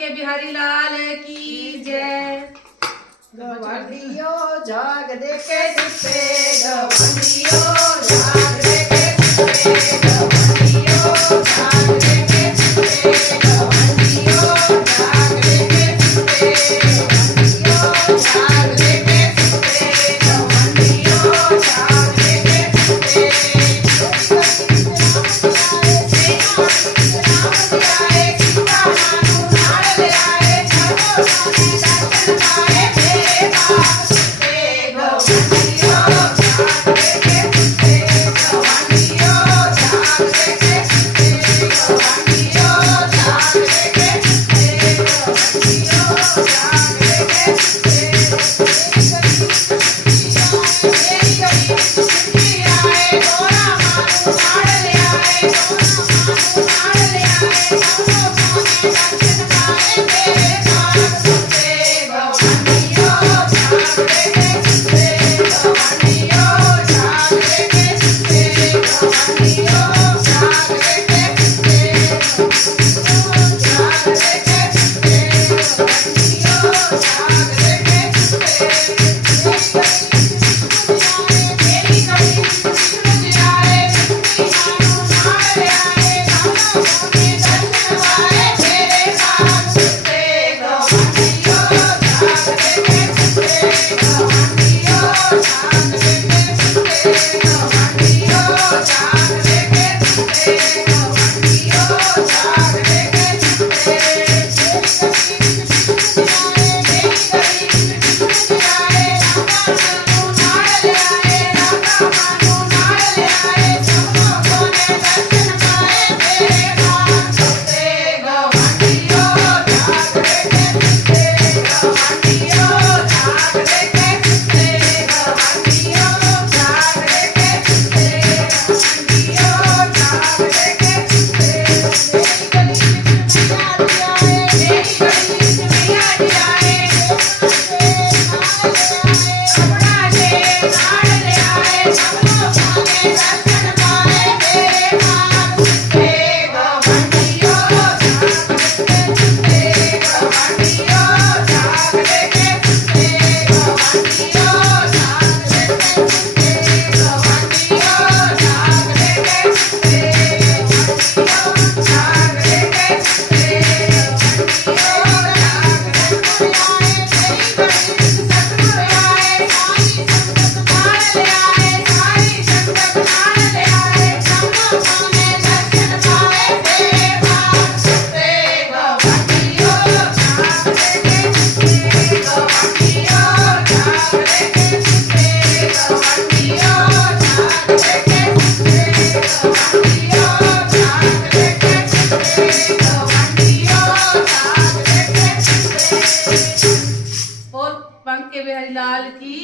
के बिहारी लाल की जय। गवांडियो जाग देखे सुते, गवांडियो जाग देखे सुते, गवांडियो जाग देखे सुते, गवांडियो जाग देखे सुते, गवांडियो जाग देखे सुते, गवांडियो जाग देखे सुते। पंख के बिहारी लाल की